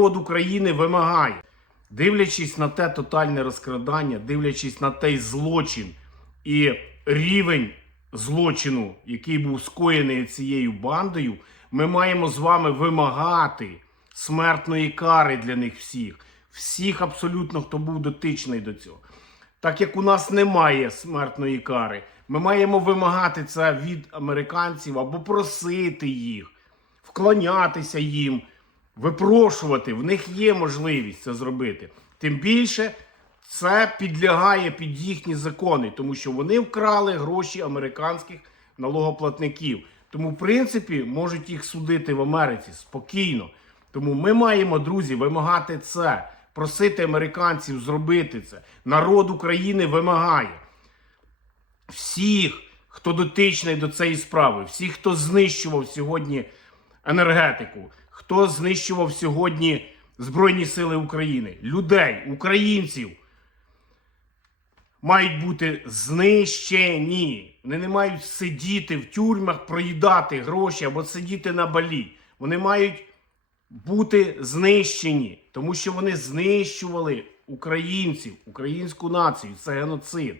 Народ України вимагає, дивлячись на те тотальне розкрадання, дивлячись на той злочин і рівень злочину, який був скоєний цією бандою, ми маємо з вами вимагати смертної кари для них всіх. Всіх абсолютно, хто був дотичний до цього. Так як у нас немає смертної кари, ми маємо вимагати це від американців або просити їх, вклонятися їм, випрошувати. В них є можливість це зробити. Тим більше це підлягає під їхні закони, тому що вони вкрали гроші американських налогоплатників. Тому, в принципі, можуть їх судити в Америці спокійно. Тому ми маємо, друзі, вимагати це, просити американців зробити це. Народ України вимагає всіх, хто дотичний до цієї справи, всіх, хто знищував сьогодні енергетику, хто знищував сьогодні Збройні Сили України, людей, українців, мають бути знищені. Вони не мають сидіти в тюрмах, проїдати гроші або сидіти на балі. Вони мають бути знищені, тому що вони знищували українців, українську націю. Це геноцид.